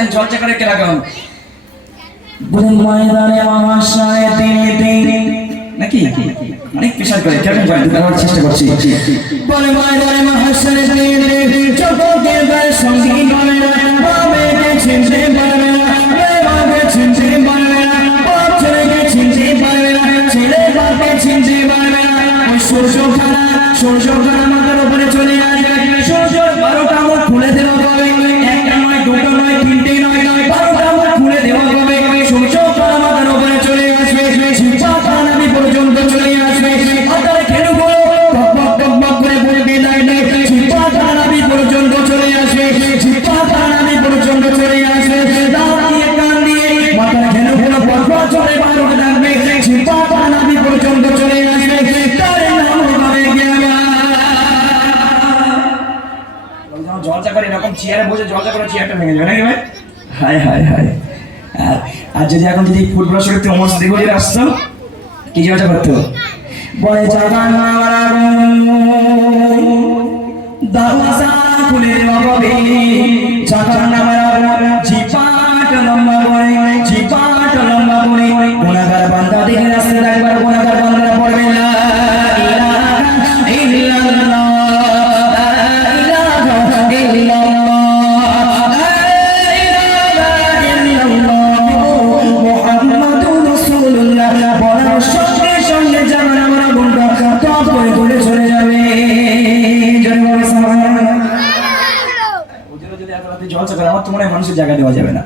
বলছেন জলসা করে কিরকম ময়দানে মহাশয় নাকি অনেক পেশার করে কেমন দেওয়ার চেষ্টা করছি বলে ময়দানে মহাশয় চোখকে সঙ্গী বলে বাবাকে চিনতে পারবে না বাবাকে চিনতে পারবে না বাপ ছেলেকে চিনতে পারবে না ছেলে বাপকে চিনতে পারবে না ওই সূর্য খানা মাথার উপরে চলে আসবে সূর্য 12টা মুখ খুলে দেওয়া হবে একটা নয় দুটো নয় তিনটে নয় 12টা মুখ খুলে দেওয়া হবে সূর্য খানা মাথার উপরে চলে আসবে জিহ্বা কানাবি পর্যন্ত চলে আসবে মাথার খেলুগুলো টক করে বলবে নাই জিহ্বা কানাবি পর্যন্ত চলে আসবে জিহ্বা কানাবি পর্যন্ত চলে আসবে দাঁত দিয়ে কান দিয়ে মাথার খেলুগুলো পরপর চলে বারোটা থাকবে জিহ্বা কানাবি পর্যন্ত চলে আসবে তার নাম হবে জলসা করে এরকম চেয়ারে বসে জলসা করে চেয়ারটা ভেঙে যাবে নাকি ভাই হায় হায় হায় আর যদি এখন যদি ফুটবল শরীর তোমার সাথে ঘুরে আসতো কি জলসা করতো বলে জাগান দরওয়াজা খুলে দেওয়া হবে জাগান জিপাট লম্বা করে গুনাহগার বান্দাদের রাস্তায় একবার গুনাহগার বান্দারা পড়বে না জলসা করে আমার তো মনে হয় মানুষের জায়গা দেওয়া যাবে না